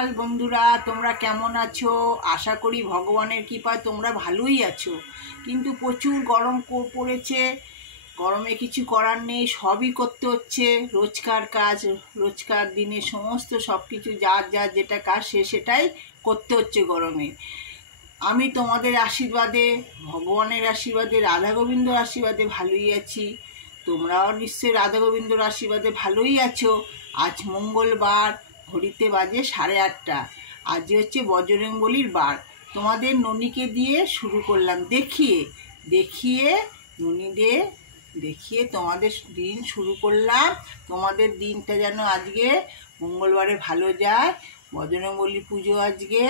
সকাল বন্ধুরা, তোমরা কেমন আছো? আশা করি ভগবানের কৃপায় তোমরা ভালোই আছো। কিন্তু প্রচুর গরম পড়েছে। গরমে কিছু করার নেই, সবই করতে হচ্ছে। রোজকার কাজ, রোজকার দিনে সমস্ত সব কিছু যার যার যেটা কাজ সেটাই করতে হচ্ছে গরমে। আমি তোমাদের আশীর্বাদে, ভগবানের আশীর্বাদে, রাধা গোবিন্দর আশীর্বাদে ভালোই আছি। তোমরাও নিশ্চয়ই রাধা গোবিন্দর আশীর্বাদে ভালোই আছো। আজ মঙ্গলবার, ঘড়িতে বাজে 8:30। আজ হচ্ছে বজরংবলীর বার। তোমাদের ননিকে দিয়ে শুরু করলাম, দেখিয়ে ননীদের দেখিয়ে তোমাদের দিন শুরু করলাম। তোমাদের দিনটা যেন আজকে মঙ্গলবারে ভালো যায়। বজরংবলী পুজো আজকে,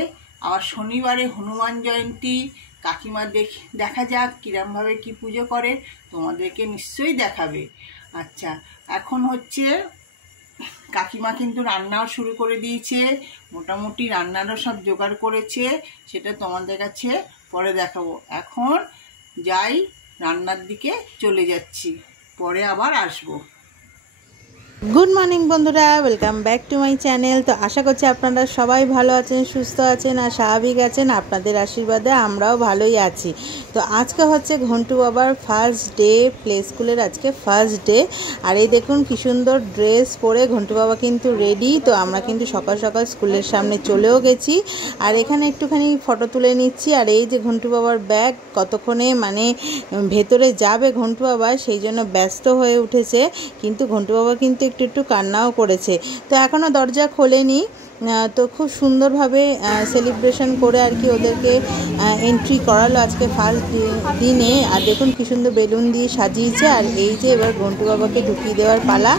আবার শনিবারে হনুমান জয়ন্তী। কাকিমা দেখা যাক কিরমভাবে কি পুজো করে, তোমাদেরকে নিশ্চয়ই দেখাবে। আচ্ছা, এখন হচ্ছে কাকিমা কিন্তু রান্নাও শুরু করে দিয়েছে। মোটামুটি রান্নারও সব জোগাড় করেছে, সেটা তোমাদের কাছে পরে দেখাবো। এখন যাই, রান্নার দিকে চলে যাচ্ছি, পরে আবার আসবো। গুড মর্নিং বন্ধুরা, welcome back to my channel. তো আশা করছি আপনারা সবাই ভালো আছেন, সুস্থ আছেন আর স্বাভাবিক আছেন। আপনাদের আশীর্বাদে আমরাও ভালোই আছি। তো আজকে হচ্ছে ঘন্টু বাবার ফার্স্ট ডে, প্লে স্কুলের আজকে ফার্স্ট ডে। আর এই দেখুন কি সুন্দর ড্রেস পরে ঘন্টু বাবা কিন্তু রেডি। তো আমরা কিন্তু সকাল সকাল স্কুলের সামনে চলেও গেছি, আর এখানে একটুখানি ফটো তুলে নিচ্ছি। আর এই যে ঘন্টু বাবার ব্যাগ, কতক্ষণে মানে ভেতরে যাবে ঘন্টু বাবা, সেই জন্য ব্যস্ত হয়ে উঠেছে। কিন্তু ঘন্টু বাবা কিন্তু একটু কান্নাও করেছে। তো এখনও দরজা খোলেনি। তো খুব সুন্দরভাবে সেলিব্রেশন করে আর কি ওদেরকে এন্ট্রি করালো আজকে ফার্স্ট দিনে। আর দেখুন কি সুন্দর বেলুন দিয়ে সাজিয়েছে। আর এই যে এবার ঘন্টু বাবাকে ঢুকিয়ে দেওয়ার পালা।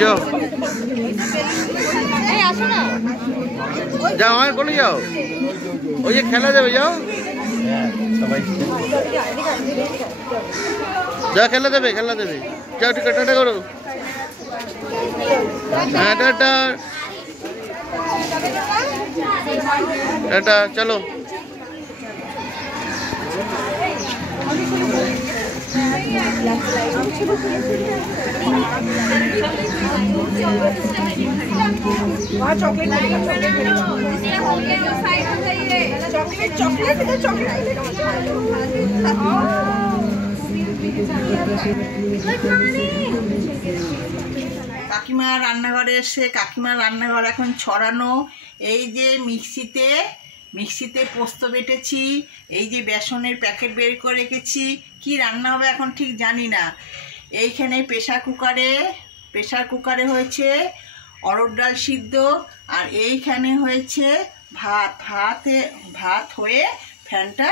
যাও যাও, আমার কোলে যাও, ওই যে খেলা যাবে, যাও যা, খেলা দেবে যাও, টাটা করো। হ্যাঁ, টাটা টাটা, চলো। কাকিমা রান্নাঘরে এসে, কাকিমার রান্নাঘর এখন ছড়ানো। এই যে মিক্সিতে পোস্ত বেটেছি, এই যে বেসনের প্যাকেট বের করে রেখেছি। কি রান্না হবে এখন ঠিক জানি না। এইখানে প্রেশার কুকারে হয়েছে অরড় ডাল সিদ্ধ, আর এইখানে হয়েছে ভাত হয়ে ফ্যানটা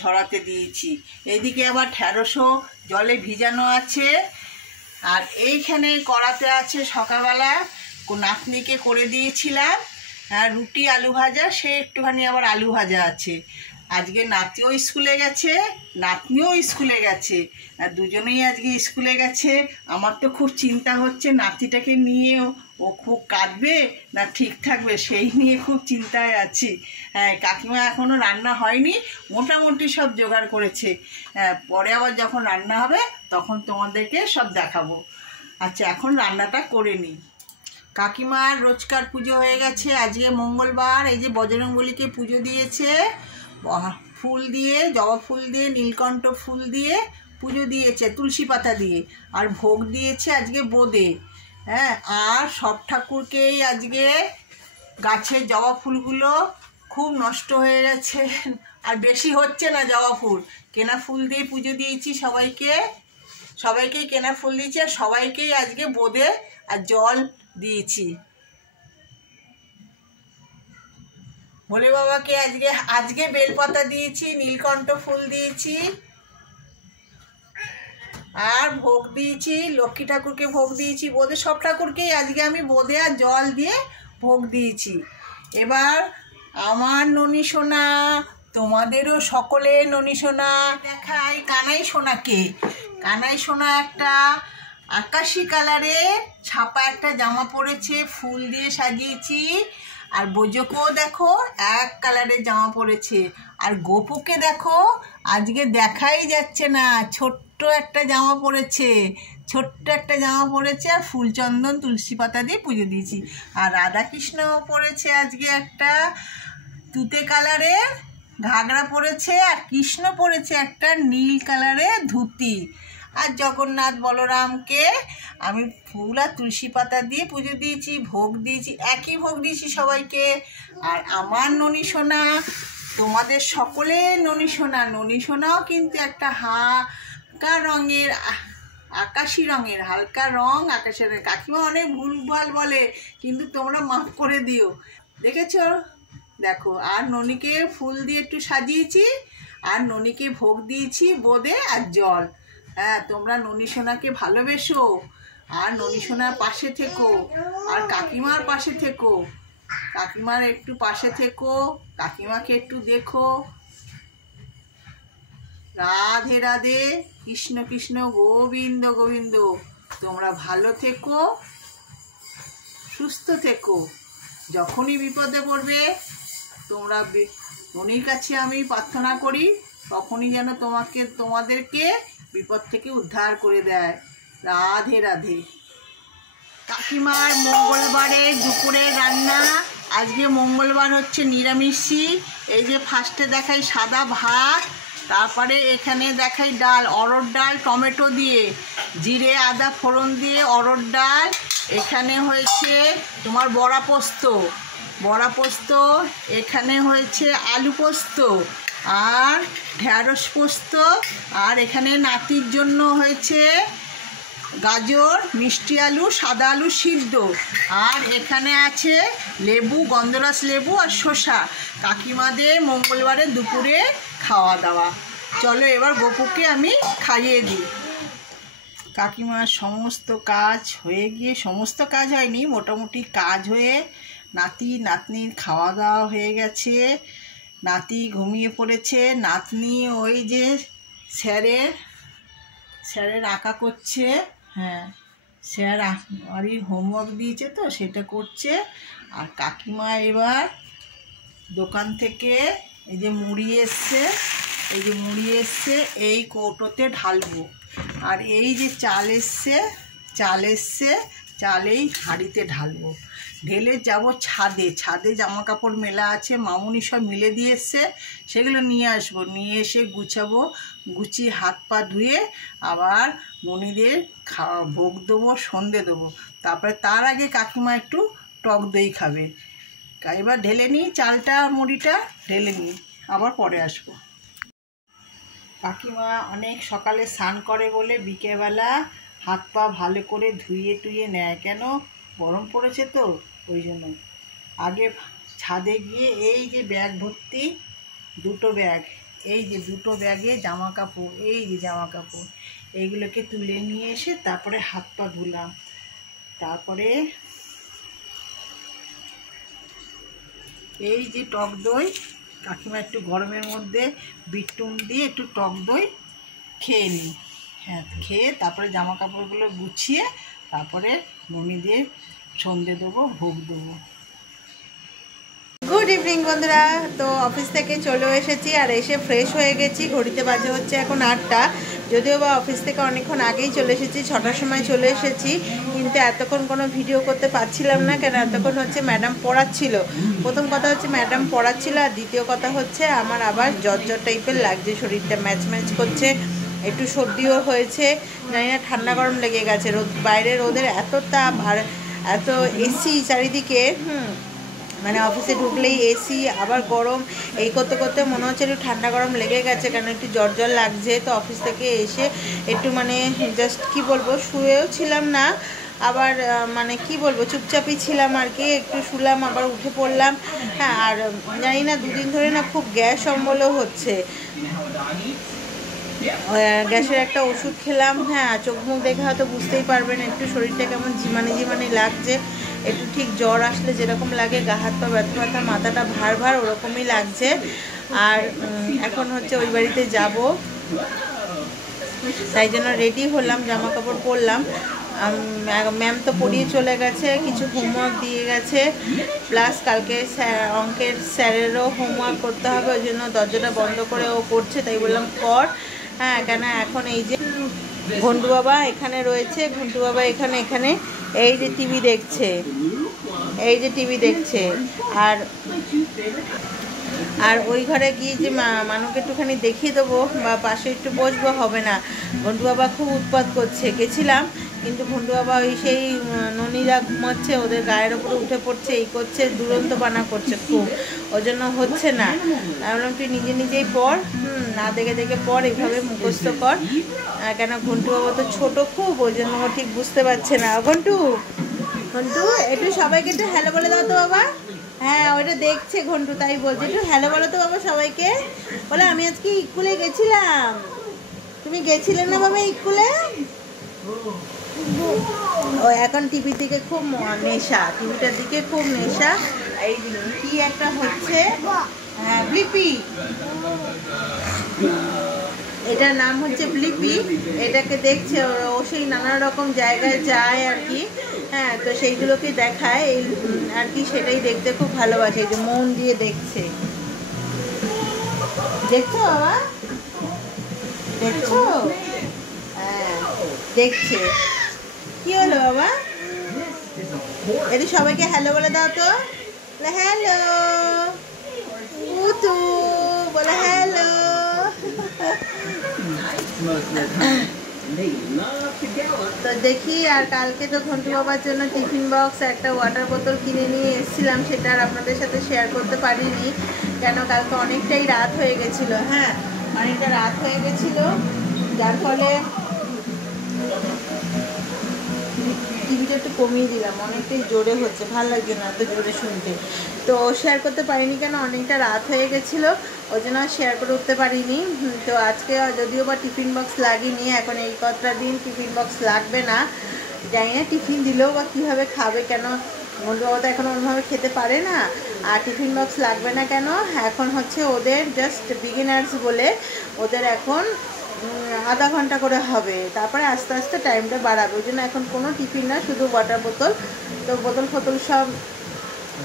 ঝরাতে দিয়েছি। এইদিকে আবার ঢেঁড়শও জলে ভিজানো আছে। আর এইখানে কড়াতে আছে সকালবেলা নাতনিকে করে দিয়েছিলাম রুটি আলু ভাজা, সে একটুখানি আবার আলু ভাজা আছে। আজকে নাতিও স্কুলে গেছে, নাতনিও স্কুলে গেছে, আর দুজনেই আজকে স্কুলে গেছে। আমার তো খুব চিন্তা হচ্ছে নাতিটাকে নিয়ে ও খুব কাঁদবে না ঠিক থাকবে, সেই নিয়ে খুব চিন্তায় আছি। হ্যাঁ, কাকিমা এখনও রান্না হয়নি, মোটামুটি সব জোগাড় করেছে। হ্যাঁ, পরে আবার যখন রান্না হবে তখন তোমাদেরকে সব দেখাবো। আচ্ছা, এখন রান্নাটা করে নিই। কাকিমার রোজকার পুজো হয়ে গেছে। আজকে মঙ্গলবার। এই যে বজরংবলীকে পুজো দিয়েছে, ফুল দিয়ে, জবা ফুল দিয়ে, নীলকণ্ঠ ফুল দিয়ে পুজো দিয়েছে, তুলসী পাতা দিয়ে। আর ভোগ দিয়েছে আজকে বোঁদে। হ্যাঁ, আর সব ঠাকুরকেই আজকে গাছের জবা ফুলগুলো খুব নষ্ট হয়ে গেছে, আর বেশি হচ্ছে না জবা ফুল, কেনা ফুল দিয়ে পুজো দিয়েছি সবাইকে। সবাইকেই কেনা ফুল দিয়েছি আর সবাইকেই আজকে বোঁদে আর জল দিয়েছি। ভোলে বাবাকে আজকে বেলপাতা দিয়েছি, নীলকণ্ঠ ফুল দিয়েছি আর ভোগ দিয়েছি, লক্ষ্মী ঠাকুরকে ভোগ দিয়েছি, বোঁদে সব ঠাকুরকেই আজকে আমি বোঁদে আর জল দিয়ে ভোগ দিয়েছি। এবার আমার ননী সোনা, তোমাদেরও সকলের ননী সোনা দেখাই কানাই সোনাকে। কানাই সোনা একটা আকাশি কালারের ছাপা একটা জামা পরেছে, ফুল দিয়ে সাজিয়েছি। আর বোজোকেও দেখো এক কালারের জামা পরেছে। আর গোপুকে দেখো আজকে দেখাই যাচ্ছে না, ছোট্ট একটা জামা পরেছে, আর ফুলচন্দন তুলসী পাতা দিয়ে পুজো দিয়েছি। আর রাধাকৃষ্ণ পরেছে আজকে একটা তুতে কালারের ঘাগরা পরেছে, আর কৃষ্ণ পরেছে একটা নীল কালারের ধুতি। আর জগন্নাথ বলরামকে আমি ফুল আর তুলসী পাতা দিয়ে পুজো দিয়েছি, ভোগ দিয়েছি, একই ভোগ দিয়েছি সবাইকে। আর আমার ননী সোনা, তোমাদের সকলের ননী সোনাও কিন্তু একটা হালকা রঙের, আকাশি রঙের হালকা রং, আকাশের। কাকিমা অনেক ভুলভাল বলে, কিন্তু তোমরা মাফ করে দিও, দেখেছো? দেখো, আর ননীকে ফুল দিয়ে একটু সাজিয়েছি, আর ননীকে ভোগ দিয়েছি বোঁদে আর জল। হ্যাঁ, তোমরা ননী সোনাকে ভালোবেসো, আর ননী সোনার পাশে থেকো, আর কাকিমার পাশে থেকো, কাকিমার একটু পাশে থেকো, কাকিমাকে একটু দেখো। রাধে রাধে, কৃষ্ণ কৃষ্ণ, গোবিন্দ গোবিন্দ। তোমরা ভালো থেকো, সুস্থ থেকো। যখনই বিপদে পড়বে তোমরা ননীর কাছে আমি প্রার্থনা করি, তখনই যেন তোমাদেরকে বিপদ থেকে উদ্ধার করে দেয়। রাধে রাধে। কাকিমার মঙ্গলবারে দুপুরের রান্না, আজকে মঙ্গলবার হচ্ছে নিরামিষই। এই যে ফার্স্টে দেখাই সাদা ভাত, তারপরে এখানে দেখাই ডাল, অরহর ডাল টমেটো দিয়ে, জিরে আদা ফোড়ন দিয়ে অরহর ডাল। এখানে হয়েছে তোমার বড়া পোস্ত, এখানে হয়েছে আলু পোস্ত আর ঢ্যাঁড়স পোস্ত। আর এখানে নাতির জন্য হয়েছে গাজর, মিষ্টি আলু, সাদা আলু সিদ্ধ। আর এখানে আছে লেবু, গন্ধরাস লেবু আর শসা। কাকিমাদের মঙ্গলবারে দুপুরে খাওয়া দাওয়া। চলো এবার গোপুকে আমি খাইয়ে দিই। কাকিমার সমস্ত কাজ হয়ে গিয়ে, সমস্ত কাজ হয়নি, মোটামুটি কাজ হয়ে নাতনির খাওয়া দাওয়া হয়ে গেছে। নাতি ঘুমিয়ে পড়েছে, নাতনি ওই যে স্যারের আঁকা করছে। হ্যাঁ, স্যার আরই হোমওয়ার্ক দিয়েছে তো সেটা করছে। আর কাকিমা এবার দোকান থেকে এই যে মুড়ি এসছে, এই কৌটোতে ঢালবো। আর এই যে চাল এসছে, চাল এই হাঁড়িতে ঢালবো। ঢেলে যাব ছাদে জামা কাপড় মেলা আছে, মামুনি সব মিলে দিয়ে এসছে, সেগুলো নিয়ে আসবো। নিয়ে এসে গুছাবো, গুছিয়ে হাত পা ধুয়ে আবার ননীদের ভোগ দেবো, সন্ধে দেবো। তারপরে তার আগে কাকিমা একটু টক দই খাবে। এবার ঢেলে নিই, চালটা মুড়িটা ঢেলে নিই, আবার পরে আসবো। কাকিমা অনেক সকালে স্নান করে বলে বিকেলবেলা হাত পা ভালো করে ধুয়ে নেয়। কেন? গরম পড়েছে তো, ওই জন্য। আগে ছাদে গিয়ে এই যে ব্যাগ ভর্তি, দুটো ব্যাগ, এই যে দুটো ব্যাগে জামা কাপড়, এইগুলোকে তুলে নিয়ে এসে তারপরে হাত পা ধুলাম। তারপরে এই যে টক দই, কাকিমা একটু গরমের মধ্যে বিট নুন দিয়ে একটু টক দই খেয়ে নিই। হ্যাঁ, খেয়ে তারপরে জামা কাপড়গুলো গুছিয়ে তারপরে ননীদের সন্ধে দেবো, ভোগ দেবো। গুড ইভিনিং বন্ধুরা, তো অফিস থেকে চলে এসেছি আর এসে ফ্রেশ হয়ে গেছি। ঘড়িতে বাজে হচ্ছে এখন 8টা, যদিও বা অফিস থেকে অনেকক্ষণ আগেই চলে এসেছি, 6টার সময় চলে এসেছি। কিন্তু এতক্ষণ কোনো ভিডিও করতে পারছিলাম না, কেন এতক্ষণ হচ্ছে ম্যাডাম পড়াচ্ছিল। প্রথম কথা হচ্ছে ম্যাডাম পড়াচ্ছিল, আর দ্বিতীয় কথা হচ্ছে আমার আবার জ্বর টাইপের লাগছে, শরীরটা ম্যাচ করছে, একটু সর্দিও হয়েছে, জানি না ঠান্ডা গরম লেগে গেছে। বাইরে রোদের এত তাপ আর এত এসি চারিদিকে, মানে অফিসে ঢুকলেই এসি, আবার গরম, এই করতে করতে মনে হচ্ছে একটু ঠান্ডা গরম লেগে গেছে, কারণ একটু জ্বর জ্বর লাগছে। তো অফিস থেকে এসে একটু মানে জাস্ট কি বলবো, শুয়েও ছিলাম না, আবার মানে কি বলবো, চুপচাপই ছিলাম আর কি। একটু শুলাম, আবার উঠে পড়লাম। হ্যাঁ, আর জানি না, দুদিন ধরে না খুব গ্যাস অম্বলও হচ্ছে। গ্যাসের একটা ওষুধ খেলাম। হ্যাঁ, চোখ মুখ দেখে হয়তো বুঝতেই পারবেন, একটু শরীরটা কেমন ঝিমানি ঝিমানি লাগছে। একটু ঠিক জ্বর আসলে যেরকম লাগে, গা হাত পা ব্যথা ব্যথা, মাথাটা ভার ভার, ওরকমই লাগছে। আর এখন হচ্ছে ওই বাড়িতে যাব, তাই জন্য রেডি হলাম, জামা কাপড় পরলাম। ম্যাম তো পড়িয়ে চলে গেছে, কিছু হোমওয়ার্ক দিয়ে গেছে, প্লাস কালকে অঙ্কের স্যারেরও হোমওয়ার্ক করতে হবে, ওই জন্য দরজাটা বন্ধ করে ও করছে, তাই বললাম কর। হ্যাঁ, কেন এখন এই যে ঘন্টু বাবা এখানে রয়েছে, ঘন্টু বাবা এখানে এই যে টিভি দেখছে, এই যে টিভি দেখছে। আর ওই ঘরে গিয়ে যে মানুকে একটুখানি দেখিয়ে দেবো বা পাশে একটু বসবো, হবে না। ঘন্টু বাবা খুব উৎপাত করছে। গেছিলাম, কিন্তু ঘন্টু বাবা ওই সেই ননীরা ঘুমাচ্ছে, ওদের গায়ের ওপরে উঠে পড়ছে, এই করছে, দুরন্ত বানা করছে খুব, ওই জন্য হচ্ছে না। আমি বললাম তুই নিজে নিজেই পড়, না দেখে দেখে পড়, এইভাবে মুখস্থ কর। কেন ঘন্টু বাবা তো ছোটো খুব, ওই জন্য ও ঠিক বুঝতে পারছে না। ঘন্টু একটু সবাইকে একটু হ্যালো বলে দাও তো বাবা। হ্যাঁ, ওইটা দেখছে ঘন্টু, তাই বলছে একটু হ্যালো বলো তো বাবা সবাইকে। বলে আমি আজকে স্কুলে গেছিলাম। তুমি গেছিলে না বাবা স্কুলে? ও এখন টিভির দিকে খুব নেশা, টিভিটার দিকে খুব নেশা। এই কি একটা হচ্ছে, হ্যাঁ ব্লিপি, এটার নাম হচ্ছে ব্লিপি। এটাকে দেখছে ও, সেই নানা রকম জায়গায় যায় আর কি। হ্যাঁ, তো সেইগুলোকে দেখায় এই আর কি, সেটাই দেখতে খুব ভালোবাসে। এই যে মন দিয়ে দেখছে, দেখছো বাবা, দেখছো? হ্যাঁ দেখছে। কি হলো বাবা? একটু সবাইকে হ্যালো বলে দাও তো। হ্যালো উতু, বলে হ্যালো। তো দেখি, আর কালকে তো ঘন্টু বাবার জন্য টিফিন বক্স, একটা ওয়াটার বোতল কিনে নিয়ে এসেছিলাম, সেটা আর আপনাদের সাথে শেয়ার করতে পারিনি, কেন কালকে অনেকটাই রাত হয়ে গেছিলো। হ্যাঁ, অনেকটা রাত হয়ে গেছিলো, যার ফলে টিভিটা একটু কমিয়ে দিলাম, অনেকটাই জোরে হচ্ছে, ভালো লাগছে না এত জোরে শুনতে। তো শেয়ার করতে পারিনি, কেন অনেকটা রাত হয়ে গেছিলো, ওই জন্য শেয়ার করে উঠতে পারিনি। তো আজকে যদিও বা টিফিন বক্স লাগেনি, এখন এই কতটা দিন টিফিন বক্স লাগবে না, জানি না টিফিন দিলেও বা কীভাবে খাবে, কেন ঘন্টু বাবা তো এখন ওইভাবে খেতে পারে না। আর টিফিন বক্স লাগবে না কেন, এখন হচ্ছে ওদের জাস্ট বিগিনার্স বলে ওদের এখন আধা ঘন্টা করে হবে, তারপরে আস্তে আস্তে টাইমটা বাড়াবে, ওই জন্য এখন কোনো টিফিন না, শুধু ওয়াটার বোতল। তো বোতল ফোতল সব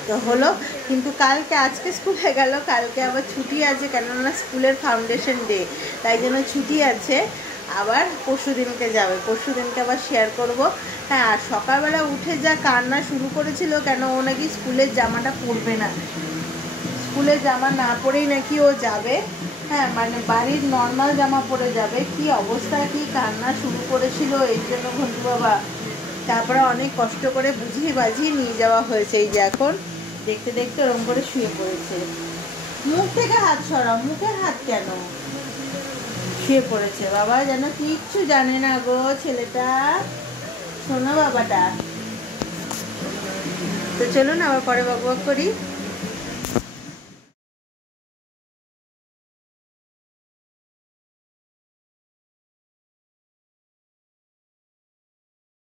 তো হলো, কিন্তু কালকে, আজকে স্কুলে গেল, কালকে আবার ছুটি আছে, কেননা স্কুলের ফাউন্ডেশন ডে, তাই জন্য ছুটি আছে। আবার পরশু দিনকে যাবে, পরশু দিনকে আবার শেয়ার করব। হ্যাঁ, আর সকালবেলা উঠে যা কান্না শুরু করেছিল, কেন ও নাকি স্কুলের জামাটা পরবে না, স্কুলের জামা না পরেই নাকি ও যাবে। হ্যাঁ, মানে বাড়ির নর্মাল জামা পরে যাবে। কি অবস্থা, কি কান্না শুরু করেছিল এই জন্য ঘন্টু বাবা। তারপরে অনেক কষ্ট করে বুঝিয়ে বাজিয়ে নিয়ে যাওয়া হয়েছে। এই যে এখন দেখতে দেখতে ওরম করে শুয়ে পড়েছে। মুখ থেকে হাত সরাও, মুখে হাত কেন? শুয়ে পড়েছে বাবা, যেন কিচ্ছু জানে না গো ছেলেটা, শোনো বাবাটা। তো চলুন আবার পরে বক বক করি।